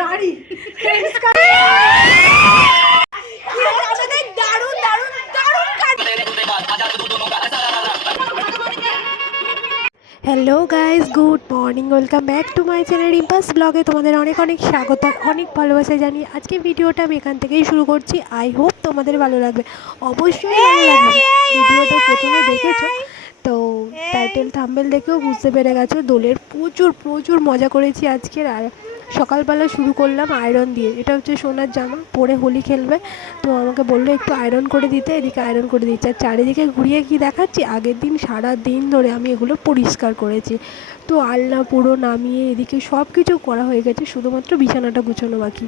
গাড়ি hello guys good morning welcome back to my channel রিম্পাস ব্লগে তোমাদের অনেক অনেক স্বাগত আর অনেক ভালোবাসা জানি আজকে ভিডিওটা আমি এখান থেকেই শুরু করছি। আই হোপ তোমাদের ভালো লাগবে। অবশ্যই ভালো লাগবে। ভিডিওটা প্রথমে দেখেছ? তো টাইটেল থাম্বেল দেখেও বুঝতে পেরে গেছো। দোলের প্রচুর প্রচুর মজা করেছি আজকের। আর সকালবেলা শুরু করলাম আয়রন দিয়ে। এটা হচ্ছে সোনার জামা, পরে হোলি খেলবে। তো আমাকে বলল, একটু আয়রন করে দিতে। এদিকে আয়রন করে দিচ্ছে আর চারিদিকে ঘুরিয়ে কি দেখাচ্ছি? আগের দিন সারা দিন ধরে আমি এগুলো পরিষ্কার করেছি। তো আলনা পুরো নামিয়ে এদিকে সব কিছু করা হয়ে গেছে, শুধুমাত্র বিছানাটা গুছানো বাকি।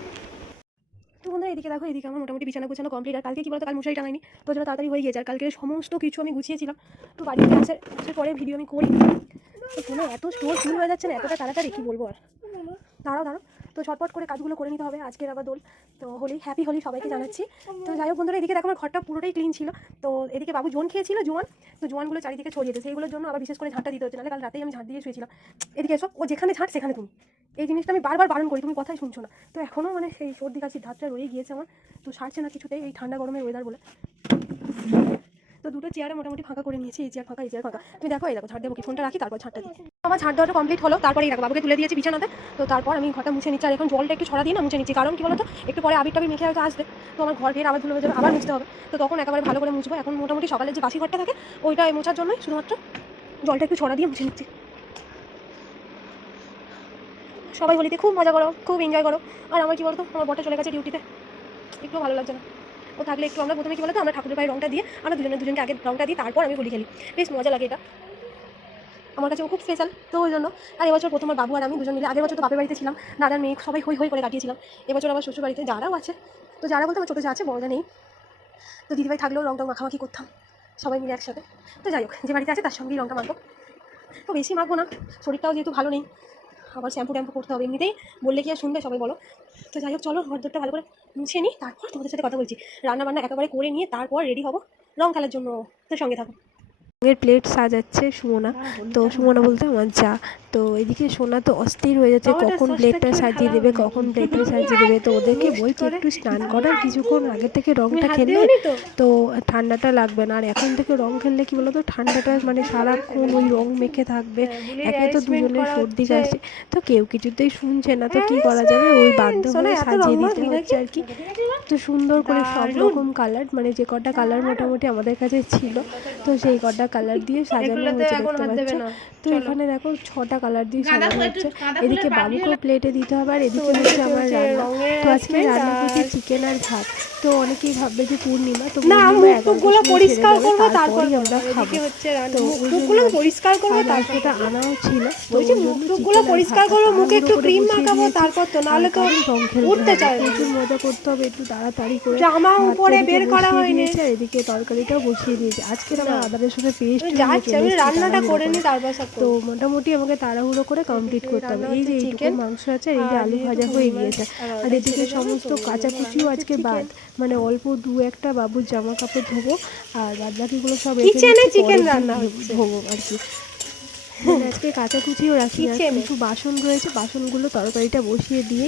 এদিকে দেখো, এদিকে আমার মোটামুটি বিছানা গুছানো কমপ্লিট আর কালকে কি বলতো? কাল মশারি টাঙাইনি। তো জন্য তাড়াতাড়ি হয়ে গিয়েছে। আর কালকে সমস্ত কিছু আমি গুছিয়েছিলাম। তো বাড়িতে আসার পরে ভিডিও আমি করি তো ফোনে এত স্টোর ফুল হয়ে যাচ্ছে না, এতটা তাড়াতাড়ি, কী বলব আর? দাঁড়াও দাঁড়াও। তো ছটপট করে কাজগুলো করে নিতে হবে, আজকের আবার দোল। তো হোলি হ্যাপি হোলি সবাইকে জানাচ্ছি। তো যাই হোক বন্ধুরা, এদিকে দেখো আমার ঘরটা পুরোটাই ক্লিন ছিল। তো এদিকে বাবু জোন খেয়েছিল, জোয়ান। তো জোয়ানগুলো চারিদিকে ছড়িয়েছে সেইগুলোর জন্য আবার বিশেষ করে ঝাঁটটা দিতে হচ্ছে। নাহলে কাল রাতেই আমি ঝাঁট দিয়ে শুয়েছিলাম। এদিকে এসব ও যেখানে ঝাঁট, সেখানে তুমি। এই জিনিসটা আমি বারবার বারণ করি, তুমি কথাই শুনছো না। তো এখনও মানে সেই সর্দি কাশির ধাতটা রয়ে গিয়েছে আমার। তো সারছে না কিছুতেই এই ঠান্ডা গরমের ওয়েদার বলে। দুটো চেয়ারে মোটামুটি ফাঁকা করে নিয়েছি, এই চেয়ার ফাঁকা, এই চেয়ার ফাঁকা। তুমি দেখো, এই দেখো, ঝাড় দেবো কি ফোনটা রাখি, তারপর ঝাড়টা দিই। আমার ঝাড় দেওয়াটা কমপ্লিট হলো, তারপরে এই দেখো, বাবুকে তুলে দিয়েছি বিছানাতে। তো তারপর আমি ঘরটা মুছে নিচ্ছি, আর এখন জলটা একটু ছড়া দিই না মুছে নিচ্ছি। কারণ কি বলতো, একটু পরে আবির টাবির মেখে হয়তো আসবে। তো আমার ঘর ফের আবার ধুলো হয়ে যাবে আবার মুছতে হবে। তো তখন একেবারে ভালো করে মুছবো। এখন মোটামুটি সকালে যে বাসি ঘরটা থাকে, ওইটা মোছার জন্যই শুধুমাত্র জলটা একটু ছড়া দিয়ে মুছে নিচ্ছি। সবাই বলিতে খুব মজা করো, খুব এনজয় করো। আর আমার কি বলতো, আমার বরটা চলে গেছে ডিউটিতে একটু ভালো লাগছে না। ও থাকলে একটু আমরা প্রথমে কি বলতো, আমরা ঠাকুরের পায়ে রংটা দিয়ে আমরা দুজনে দুজনকে আগে রংটা দিই তারপর আমি হোলি খেলি। বেশ মজা লাগে এটা। আমার কাছে খুব স্পেশাল তো ওই জন্য, আর এবছর প্রথমবার বাবু আর আমি দুজন মিলে, আগের বছর তো বাপের বাড়িতে ছিলাম, দাদার মেয়ে সবাই হই হই করে কাটিয়েছিলাম। এবছর আবার শ্বশুর বাড়িতে যারাও আছে, তো যারা বলতে আমার ছোটো যা আছে বড়রা নেই, তো দিদিভাই থাকলেও রংটা মাখামাখি করতাম, সবাই মিলে একসাথে। তো যাই হোক, যে বাড়িতে আছে তার সঙ্গেই রংটা মাখবো। তো বেশি মাখবো না, শরীরটাও যেহেতু ভালো নেই, আবার শ্যাম্পু ট্যাম্পু করতে হবে। এমনিতেই বললে কি আর শুনবে সবাই বলো। তো যাই হোক, চলো ঘর ভালো করে মুছে নিই, তারপর তোমাদের সাথে কথা বলছি। রান্না বান্না একেবারে করে নিয়ে তারপর রেডি হব রং খেলার জন্য। তোর সঙ্গে থাকো। রঙের প্লেট সাজাচ্ছে সুমনা। তো সুমনা বলতে আমার যা। তো এদিকে সোনা তো অস্থির হয়ে যাচ্ছে কখন প্লেটটা সাজিয়ে দেবে কখন প্লেটটা সাজিয়ে দেবে? তো ওদেরকে বলছি একটু স্নান করার কিছুক্ষণ আগে থেকে রংটা খেললে। তো? ঠান্ডাটা লাগবে না আর এখন থেকে রং খেললে কি বলতো ঠান্ডাটা মানে সারাক্ষণ ওই রং মেখে থাকবে। একে তো দুজনের সর্দি কাশি। তো কেউ কিছুতেই শুনছে না তো কি করা যাবে? ওই বাধ্য হয়ে সাজিয়ে দিতে হচ্ছে আর কি। তো সুন্দর করে সব রকম কালার মানে যে কটা কালার মোটামুটি আমাদের কাছে ছিল তো সেই কটা কালার দিয়ে সাজানো হয়েছে দেখতে পাচ্ছ? তো এখানে দেখো ছটা কালার দিয়ে সাজানো হচ্ছে এদিকে বাবুকেও প্লেটে দিতে হবে আর এদিকে হচ্ছে আমার রান্না। তো আজকে রান্না করছি চিকেন আর ভাত। তো অনেকেই ভাববে যে পূর্ণিমা তো না মুখটুকগুলো পরিষ্কার করব তারপর আমরা খাব। তো মুখগুলো পরিষ্কার করব তারপর মাংসটা আনাও ছিল। বলছি আর পরিষ্কার করব মুখে একটু ক্রিম মাখাবো তারপর তো নাহলে তো উঠতে না। প্রচুর মজা করতে হবে একটু তাড়াতাড়ি করে জামা উপরে বের করা হয়নি। এদিকে তরকারিটাও বসিয়ে দিয়েছি আজকের আমার আদা রসুনের রান্নাটা করে নি তারপর তো মোটামুটি আমাকে তাড়াহুড়ো করে কমপ্লিট করতে হবে। এই যে এইটুকু মাংস আছে আর এই যে আলু ভাজা হয়ে গিয়েছে। আর এদিকে সমস্ত কাঁচাকুচিও আজকে বাদ। মানে অল্প দু একটা বাবুর জামা কাপড় ধোবো আর বাদ বাকিগুলো সব কিচেনে দিন রান্না হচ্ছে। ধোবো আর কি। মানে আজকে কাঁচাকুচিও রাখি না। কিছু বাসন রয়েছে বাসনগুলো তরকারিটা বসিয়ে দিয়ে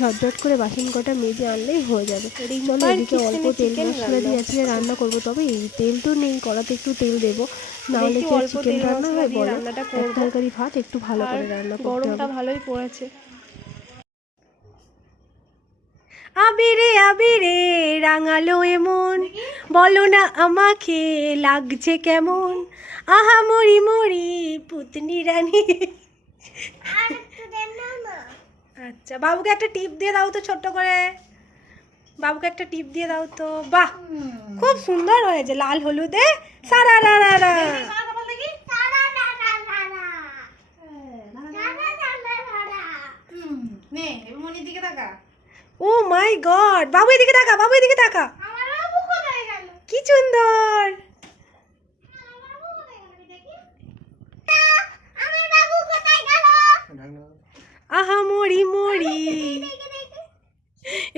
ঝটঝট করে বাসন কটা মেজে আনলেই হয়ে যাবে। চলো এদিকে অল্প তেল মশলা দিয়ে রান্না। আজকে রান্না করব। তবে এই তেল তো নেই কড়াতে একটু তেল দেবো। নাহলে কি চিকেন রান্না হয় বলো? তরকারি ভাত একটু ভালো করে রান্না করতে গরমটা হবে। ভালোই পড়েছে। আবিরে আবিরে রাঙালো এমন। বলো না আমাকে লাগছে কেমন? আহা মরি মরি পুতনি রানী। আচ্ছা বাবুকে একটা টিপ দিয়ে দাও তো ছোট্ট করে। বাবুকে একটা টিপ দিয়ে দাও তো। বাহ খুব সুন্দর হয়েছে লাল হলুদে সারা রা রা রা নে মনির দিকে তাকা। ও মাই গড বাবু এদিকে তাকা বাবু এদিকে তাকা। কি সুন্দর। আহা মরি মরি।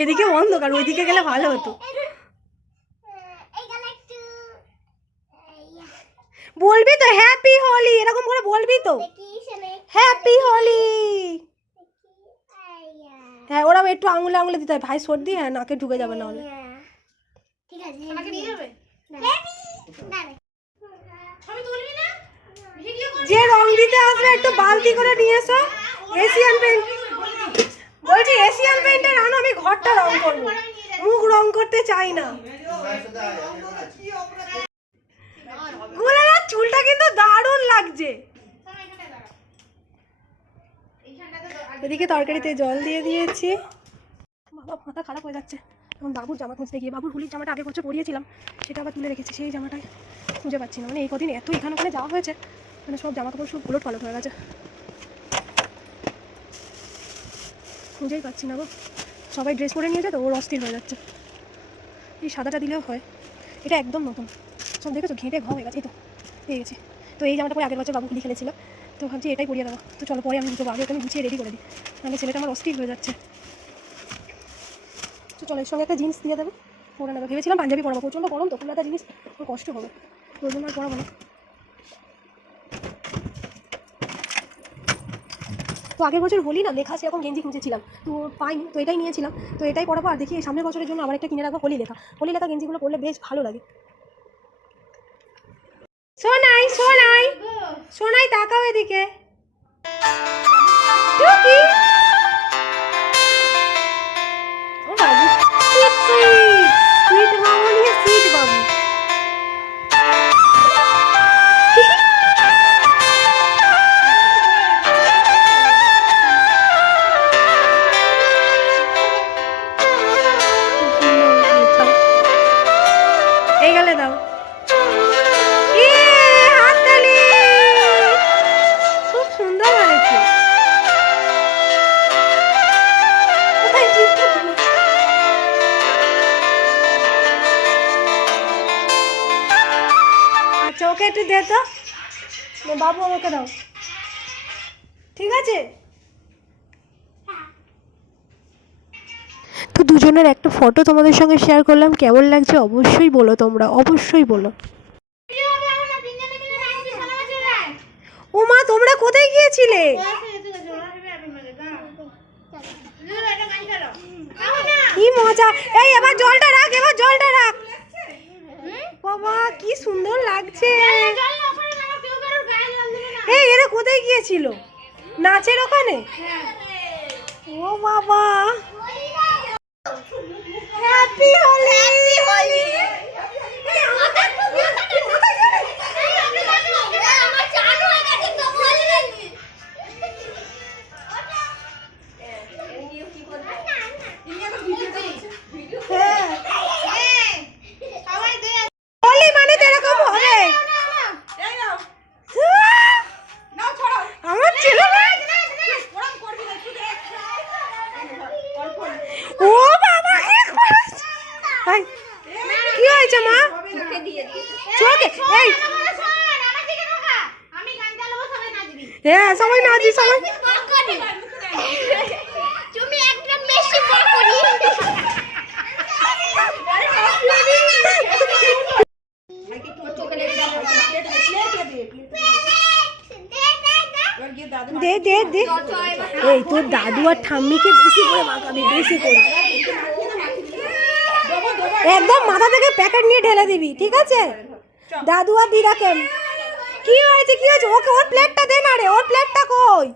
এদিকে অন্ধকার ওইদিকে গেলে ভালো হতো। বলবি তো হ্যাপি হোলি এরকম করে বলবি তো। হ্যাপি হোলি হ্যাঁ ওরা একটু আঙুলে আঙুলে দিতে হয়। ভাই সর্দি? হ্যাঁ নাকে ঢুকে যাবে না হলে ঠিক আছে যে রং দিতে আসবে একটু বালতি করে নিয়ে এসো। এশিয়ান পেন্ট বলছি এশিয়ান পেন্টের আনো আমি ঘরটা রং করব। মুখ রং করতে চাই না। চুলটা কিন্তু দারুণ লাগছে। এদিকে তরকারিতে জল দিয়ে দিয়েছি। বাবা, মাথা খারাপ হয়ে যাচ্ছে। এখন বাবুর জামা খুঁজতে গিয়ে, বাবুর হুলির জামাটা আগে বছর পরিয়েছিলাম, সেটা আবার তুলে রেখেছি, সেই জামাটাই খুঁজে পাচ্ছি না। মানে এই কদিন এত এখানে ওখানে যাওয়া হয়েছে মানে সব জামা কাপড় সব উলট পালট হয়ে গেছে। খুঁজেই পাচ্ছি না গো। সবাই ড্রেস পরে নিয়ে যায় তো, ওর অস্থির হয়ে যাচ্ছে। এই সাদাটা দিলেও হয়। এটা একদম নতুন। সব দেখেছ, ঘেঁটে ঘ হয়ে গেছে, এই তো, পেয়ে গেছি। তো এই জামাটা পরে আগের বছর বাবু খুলি খেলেছিল। তো ভাবছি এটাই পরিয়ে দেবো। তো চলো, পরে আমি দুটো আগে আমি গুছিয়ে রেডি করে দিই। নাহলে ছেলেটা আমার অস্থির হয়ে যাচ্ছে। তো চলো, এর সঙ্গে একটা জিন্স দিয়ে দেবো, পরে নেব। ভেবেছিলাম পাঞ্জাবি পরাবো, প্রচণ্ড গরম তো খুলে একটা জিনিস আমার কষ্ট হবে। তো জন্য আর পরাবো না। তো আগের বছর হোলি না, লেখা সেরকম গেঞ্জি খুঁজেছিলাম। তো পাইনি, তো এটাই নিয়েছিলাম। তো এটাই পরাবো, আর দেখি সামনের বছরের জন্য আমার একটা কিনে রাখব হোলি লেখা। হোলি লেখা গেঞ্জিগুলো পরলে বেশ ভালো লাগে। সোনাই সোনাই! সোনাই তাকাও এদিকে। টুকি। ও বাবু নে, বাবু আমাকে দাও। ঠিক আছে? তো দুজনের একটা ফটো তোমাদের সঙ্গে শেয়ার করলাম। কেমন লাগছে অবশ্যই বলো তোমরা অবশ্যই বলো। ও মা তোমরা কোথায় গিয়েছিলে? কি মজা। এই এবার জলটা রাখ এবার জলটা রাখ। বাবা কি সুন্দর লাগছে। এই এরা কোথায় গিয়েছিল? নাচের ওখানে? ও বাবা। হ্যাপি হোলি হোলি সবাই নাচি সবাই। তুমি একটা বেশি বকরি দে দে দে। এই তোর দাদু আর ঠাম্মিকে বেশি করে মাখাবি বেশি করে। একদম মাথা থেকে প্যাকেট নিয়ে ঢেলে দিবি ঠিক আছে? দাদু আর দিদাকে। কি হয়েছে? কি হয়েছে? ওকে ওর প্লেটটা দে না রে। ওর প্লেটটা কই?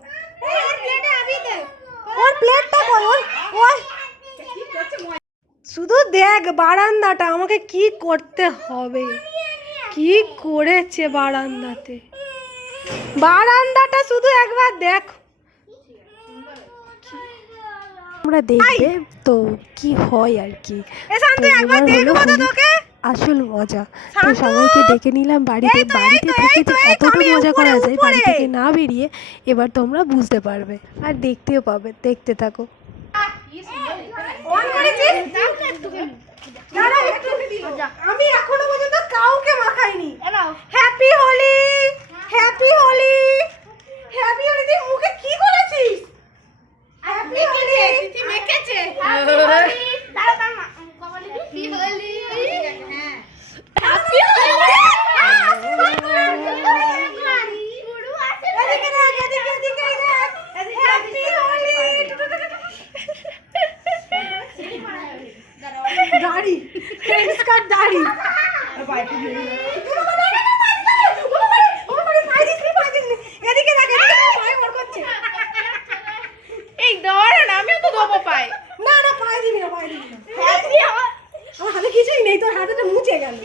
ওর প্লেটটা কই? ওর শুধু দেখ বারান্দাটা আমাকে কি করতে হবে? কি করেছে বারান্দাতে? বারান্দাটা শুধু একবার দেখ। আমরা দেখবে তো কি হয় আর কি। এ শান্ত একবার দেখব তো তোকে। আসল মজা তো সবাইকে ডেকে নিলাম বাড়িতে বাড়িতে থেকে যে এতটা মজা করা যায় বাড়ি থেকে না বেরিয়ে এবার তোমরা বুঝতে পারবে আর দেখতেও পাবে দেখতে থাকো অন করেছিস দাঁড়া একটু আমি এখনও পর্যন্ত কাউকে মাখাইনি happy Holi happy Holi happy Holi তুই মুখে কি করেছিস হ্যাপি হোলি মেখেছে এদিকে দেখ এদিকে এদিকে দেখ হ্যাপি হোলি দাড়ি এদিকে দেখ এদিকে দেখ, পায়ে ভর করছে। এই ধর না আমিও তো দেবো না না পায়ে দিবি না পায়ে দিবি না। আমার। হাতে কিছুই নেই তোর হাতেটা মুছে গেল।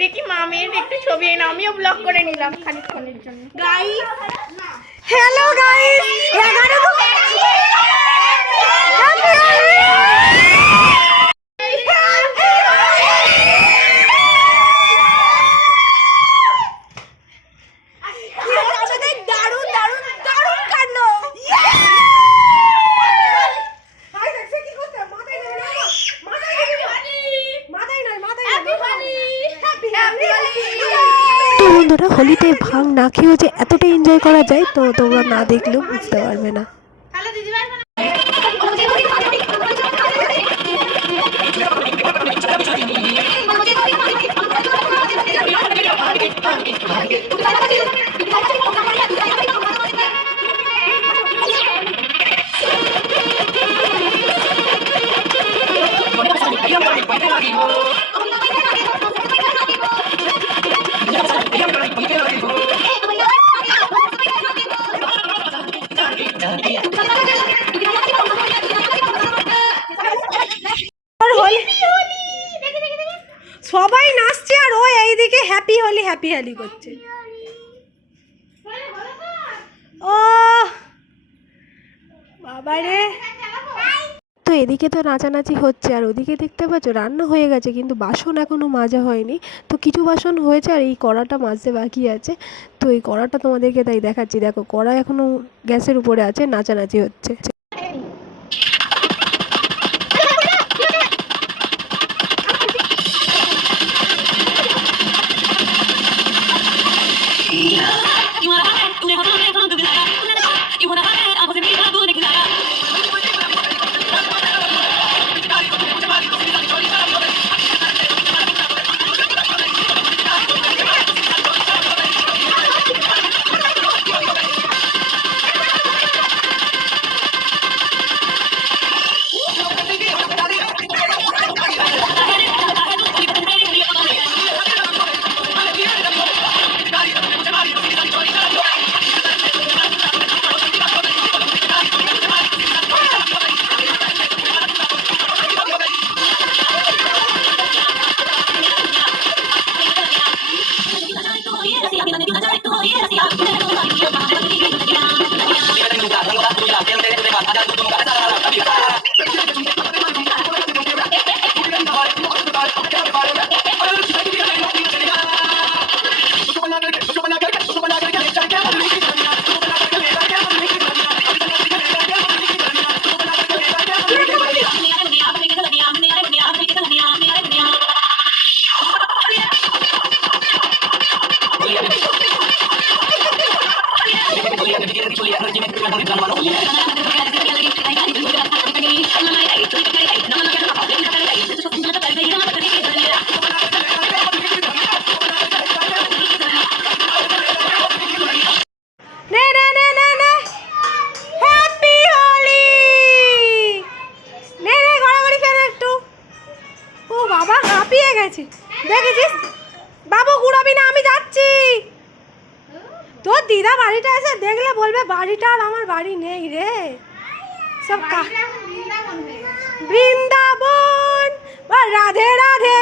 দেখি মামের একটু ছবি এনে আমিও ব্লগ করে নিলাম খানিকক্ষণের জন্য। গাইস হ্যালো গাইস এগারো তো দারুণ দারুণ দারুণ কাণ্ড হাই দেখছে কি করতে মাথায় নেবে না মাথায় নেবে মাথায় নয় মাথায় হ্যাপি হোলি হ্যাপি হ্যাপি তো বন্ধুরা ভাং না খেয়েও যে এতটা এনজয় করা যায়, তো তোমরা না দেখলেও বুঝতে পারবে না। দিদিভাই সবাই নাচছে আর ও এইদিকে হ্যাপি হোলি হ্যাপি হোলি করছে। ও বাবা রে। তো এদিকে তো নাচানাচি হচ্ছে, আর ওদিকে দেখতে পাচ্ছ রান্না হয়ে গেছে, কিন্তু বাসন এখনও মাজা হয়নি। তো কিছু বাসন হয়েছে, আর এই কড়াটা মাজতে বাকি আছে। তো এই কড়াটা তোমাদেরকে তাই দেখাচ্ছি। দেখো, কড়া এখনও গ্যাসের উপরে আছে, নাচানাচি হচ্ছে। বৃন্দাবন, বা রাধে রাধে।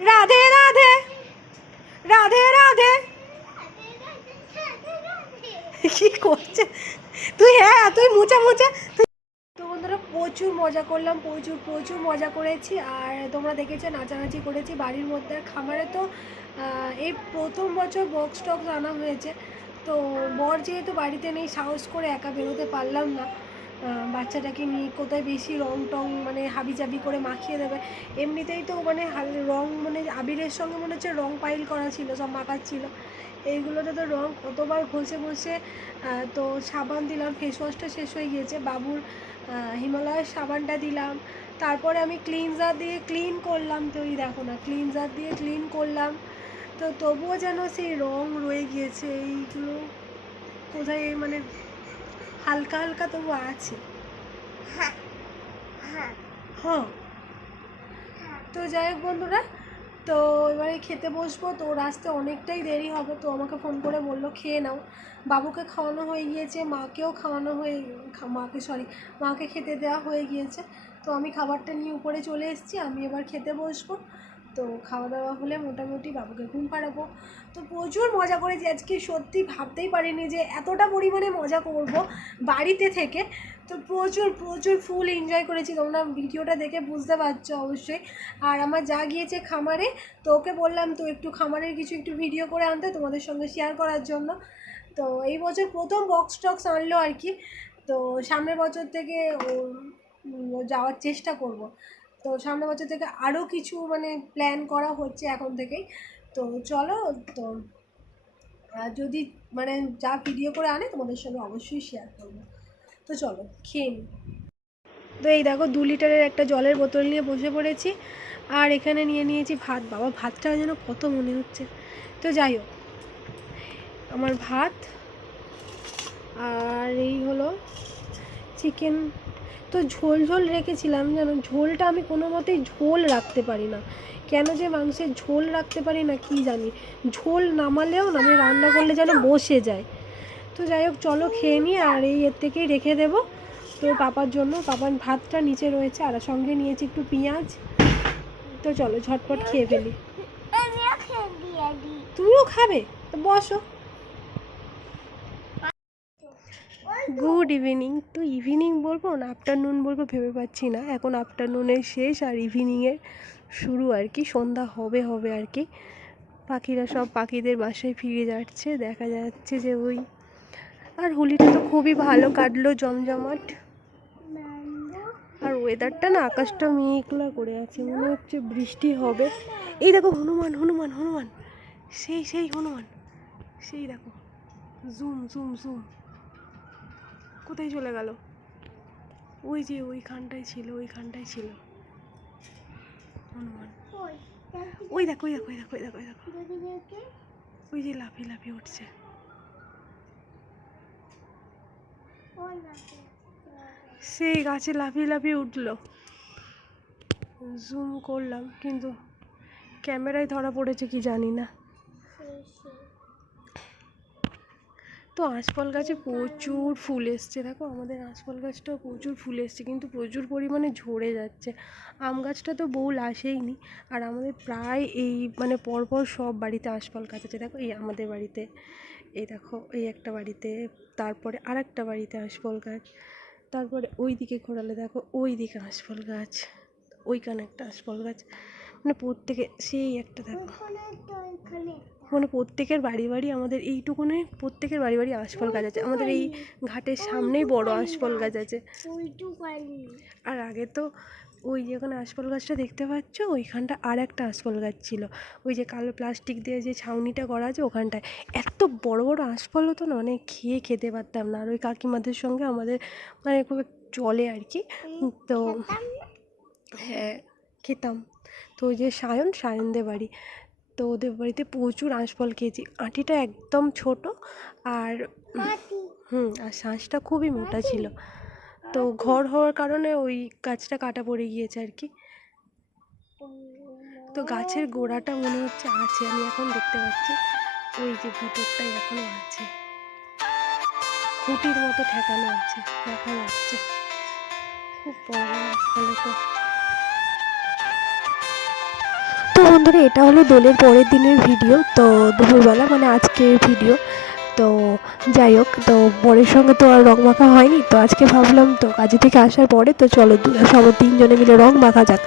রাধে রাধে। রাধে রাধে। কি করছে? তুই হ্যাঁ তুই মুচা মুচা তুই তো বন্ধুরা, প্রচুর মজা করলাম, প্রচুর প্রচুর মজা করেছি। আর তোমরা দেখেছ, নাচানাচি করেছি বাড়ির মধ্যে। আর খামারে তো এই প্রথম বছর বক্স টক্স আনা হয়েছে। তো বর যেহেতু বাড়িতে নেই, সাহস করে একা বেরোতে পারলাম না। বাচ্চাটাকে নিয়ে কোথায় বেশি রং টং মানে হাবিজাবি করে মাখিয়ে দেবে? এমনিতেই তো মানে রং মানে আবিরের সঙ্গে মনে হচ্ছে রং পাইল করা ছিল, সব মাখাচ্ছিল। এইগুলোতে তো রং কতবার ঘষে ঘষে তো সাবান দিলাম ফেস ওয়াশটা শেষ হয়ে গিয়েছে, বাবুর হিমালয়ের সাবানটা দিলাম। তারপরে আমি ক্লিনজার দিয়ে ক্লিন করলাম, তো এই দেখো না ক্লিনজার দিয়ে ক্লিন করলাম। তো তবুও যেন সেই রং রয়ে গিয়েছে, এইগুলো কোথায় মানে হালকা হালকা তবু আছে। হ্যাঁ তো যাই হোক বন্ধুরা তো এবারে খেতে বসবো তো আসতে অনেকটাই দেরি হবে তো আমাকে ফোন করে বলল খেয়ে নাও। বাবুকে খাওয়ানো হয়ে গিয়েছে মাকেও খাওয়ানো হয়ে মাকে সরি মাকে খেতে দেওয়া হয়ে গিয়েছে। তো আমি খাবারটা নিয়ে উপরে চলে এসেছি আমি এবার খেতে বসবো। তো খাওয়া দাওয়া হলে মোটামুটি বাবুকে ঘুম পাড়াবো। তো প্রচুর মজা করেছি। আজকে সত্যি ভাবতেই পারিনি যে এতটা পরিমাণে মজা করব বাড়িতে থেকে। তো প্রচুর প্রচুর ফুল এনজয় করেছি। তোমরা ভিডিওটা দেখে বুঝতে পারছ অবশ্যই। আর আমার যা গিয়েছে খামারে, তো ওকে বললাম, তো একটু খামারের কিছু একটু ভিডিও করে আনতে তোমাদের সঙ্গে শেয়ার করার জন্য। তো এই বছর প্রথম বক্স টক্স আনলো আর কি। তো সামনের বছর থেকে ও যাওয়ার চেষ্টা করব। তো সামনের বছর থেকে আরও কিছু মানে প্ল্যান করা হচ্ছে এখন থেকেই। তো চলো, তো যদি মানে যা ভিডিও করে আনে, তোমাদের সঙ্গে অবশ্যই শেয়ার করব। তো চলো, খেয়ে নিই। তো এই দেখো, দু লিটারের একটা জলের বোতল নিয়ে বসে পড়েছি, আর এখানে নিয়ে নিয়েছি ভাত। বাবা ভাতটা যেন কত মনে হচ্ছে। তো যাই হোক, আমার ভাত, আর এই হলো চিকেন তো ঝোল ঝোল রেখেছিলাম যেন ঝোলটা আমি কোনো মতেই ঝোল রাখতে পারি না কেন যে মাংসের ঝোল রাখতে পারি না কি জানি ঝোল নামালেও না আমি রান্না করলে যেন বসে যায় তো যাই হোক চলো খেয়ে নিই আর এই এর থেকেই রেখে দেবো তো পাপার জন্য পাপার ভাতটা নিচে রয়েছে আর সঙ্গে নিয়েছি একটু পেঁয়াজ তো চলো ঝটপট খেয়ে ফেলি তুমিও খাবে তো বসো গুড ইভিনিং তো ইভিনিং বলব না আফটারনুন বলব, ভেবে পাচ্ছি না। এখন আফটারনুনের শেষ আর ইভিনিংয়ের শুরু আর কি, সন্ধ্যা হবে হবে আর কি। পাখিরা সব পাখিদের বাসায় ফিরে যাচ্ছে, দেখা যাচ্ছে যে ওই আর হোলিটা তো খুবই ভালো কাটলো জমজমাট। আর ওয়েদারটা না আকাশটা মেঘলা করে আছে, মনে হচ্ছে বৃষ্টি হবে। এই দেখো হনুমান হনুমান হনুমান। সেই সেই হনুমান। সেই দেখো। জুম জুম জুম কোথায় চলে গেল? ওই যে ওইখানটায় ছিল ওইখানটায় ছিল। হনুমান। ওই দেখো ওই দেখো ওই দেখো ওই দেখো ওই দেখো। ওই যে লাফিয়ে লাফিয়ে উঠছে। সেই গাছে লাফিয়ে লাফিয়ে উঠল। জুম করলাম কিন্তু ক্যামেরায় ধরা পড়েছে কি জানি না। তো আঁশফল গাছে প্রচুর ফুল এসছে। দেখো আমাদের আঁশফল গাছটাও প্রচুর ফুল এসছে, কিন্তু প্রচুর পরিমাণে ঝরে যাচ্ছে। আম গাছটা তো বউল আসেইনি, আর আমাদের প্রায় এই মানে পরপর সব বাড়িতে আঁশফল গাছ আছে। দেখো এই আমাদের বাড়িতে, এই দেখো এই একটা বাড়িতে, তারপরে আর একটা বাড়িতে আঁশফল গাছ, তারপরে ওই দিকে ঘোরালে দেখো ওই দিকে আঁশফল গাছ, ওইখানে একটা আঁশফল গাছ মানে প্রত্যেকে সেই একটা দেখো। মানে প্রত্যেকের বাড়ি বাড়ি আমাদের এইটুকুনে প্রত্যেকের বাড়ি বাড়ি আঁশফল গাছ আছে। আমাদের এই ঘাটের সামনেই বড় আঁশফল গাছ আছে। আর আগে তো ওই যেখানে আঁশফল গাছটা দেখতে পাচ্ছ ওইখানটা আর একটা আঁশফল গাছ ছিল। ওই যে কালো প্লাস্টিক দিয়ে যে ছাউনিটা করা আছে ওখানটায়। এত বড় বড় আঁশফল হতো না অনেক খেয়ে খেতে পারতাম না। আর ওই কাকিমাদের সঙ্গে আমাদের মানে খুব চলে আর কি। তো হ্যাঁ খেতাম। তো ওই যে সায়ন সায়নদের বাড়ি। তো ওদের বাড়িতে প্রচুর আঁশফল খেয়েছি। আঁটিটা একদম ছোট আর হুম আর শাঁসটা খুবই মোটা ছিল। তো ঘর হওয়ার কারণে ওই গাছটা কাটা পড়ে গিয়েছে আর কি। তো গাছের গোড়াটা মনে হচ্ছে আছে আমি এখন দেখতে পাচ্ছি। ওই যে ভিতরটাই এখনও আছে। খুঁটির মতো ঠেকানো আছে দেখা যাচ্ছে খুব বড় আঁশফল তো তো বন্ধুরা, এটা হলো দোলের পরের দিনের ভিডিও, তো দুপুরবেলা মানে আজকের ভিডিও। তো যাই হোক, তো বরের সঙ্গে তো আর রং মাখা হয়নি, তো আজকে ভাবলাম তো কাজে থেকে আসার পরে, তো চলো সব তিনজনে মিলে রং মাখা যাক।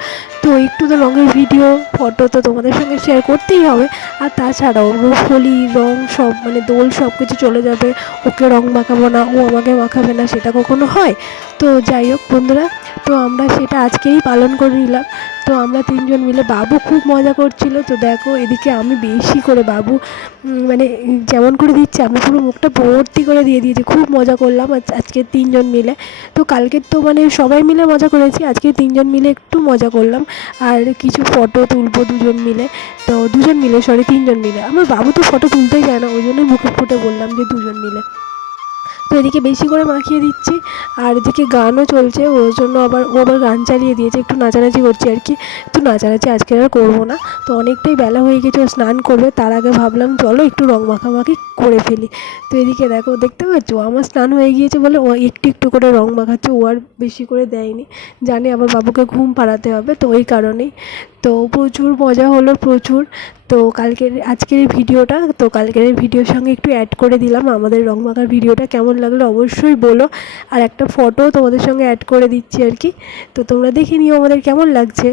তো একটু তো রঙের ভিডিও, ফটো তো তোমাদের সঙ্গে শেয়ার করতেই হবে, আর তাছাড়াও হোলি রং সব মানে দোল সব কিছু চলে যাবে, ওকে রং মাখাবো না, ও আমাকে মাখাবে না, সেটা কখনো হয়। তো যাই হোক বন্ধুরা, তো আমরা সেটা আজকেই পালন করে নিলাম। তো আমরা তিনজন মিলে বাবু খুব মজা করছিল। তো দেখো এদিকে আমি বেশি করে বাবু মানে যেমন করে দিচ্ছে, আমি পুরো মুখটা ভর্তি করে দিয়ে দিয়েছি। খুব মজা করলাম আজ, আজকে তিনজন মিলে। তো কালকে তো মানে সবাই মিলে মজা করেছি, আজকে তিনজন মিলে একটু মজা করলাম। আর কিছু ফটো তুলবো দুজন মিলে। তো দুজন মিলে সরি তিনজন মিলে। আমার বাবু তো ফটো তুলতেই যায় না, ওই জন্যই মুখে ফুটে বললাম যে দুজন মিলে। তো এদিকে বেশি করে মাখিয়ে দিচ্ছি, আর এদিকে গানও চলছে, ওর জন্য আবার, ও আবার গান চালিয়ে দিয়েছে, একটু নাচানাচি করছি আর কি। একটু নাচানাচি আজকে আর করব না, তো অনেকটাই বেলা হয়ে গেছে, ও স্নান করবে, তার আগে ভাবলাম চলো একটু রং মাখামাখি করে ফেলি। তো এদিকে দেখো, দেখতে পাচ্ছ? আমার স্নান হয়ে গিয়েছে বলে ও একটু একটু করে রং মাখাচ্ছে, ও আর বেশি করে দেয়নি। জানে আবার বাবুকে ঘুম পাড়াতে হবে, তো ওই কারণেই। তো প্রচুর মজা হলো, প্রচুর। তো কালকের, আজকের ভিডিওটা, তো কালকের ভিডিওর সঙ্গে একটু অ্যাড করে দিলাম। আমাদের রং মাখার ভিডিওটা কেমন লাগল অবশ্যই বলো। আর একটা ফটো তোমাদের সঙ্গে অ্যাড করে দিচ্ছি আর কি। তো তোমরা দেখে নিও আমাদের কেমন লাগছে।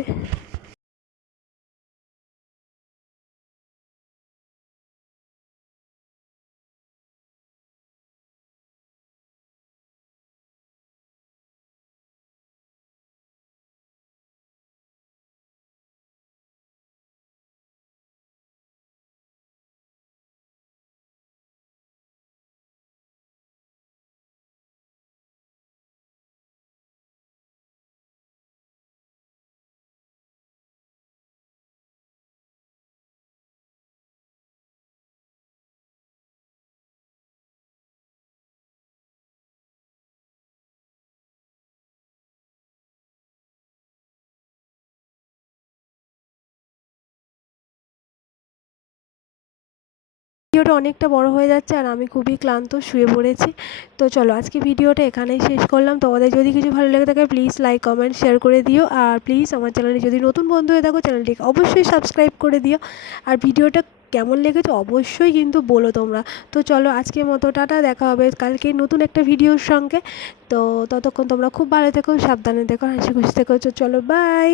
ভিডিওটা অনেকটা বড় হয়ে যাচ্ছে আর আমি খুবই ক্লান্ত, শুয়ে পড়েছি। তো চলো আজকে ভিডিওটা এখানেই শেষ করলাম। তোমাদের যদি কিছু ভালো লেগে থাকে প্লিজ লাইক কমেন্ট শেয়ার করে দিও। আর প্লিজ আমার চ্যানেলে যদি নতুন বন্ধু হয়ে থাকো চ্যানেলটিকে অবশ্যই সাবস্ক্রাইব করে দিও। আর ভিডিওটা কেমন লেগেছে অবশ্যই কিন্তু বলো তোমরা। তো চলো আজকের মতো টাটা, দেখা হবে কালকে নতুন একটা ভিডিওর সঙ্গে। তো ততক্ষণ তোমরা খুব ভালো থেকো, সাবধানে থেকো, হাসি খুশি থেকো। চলো বাই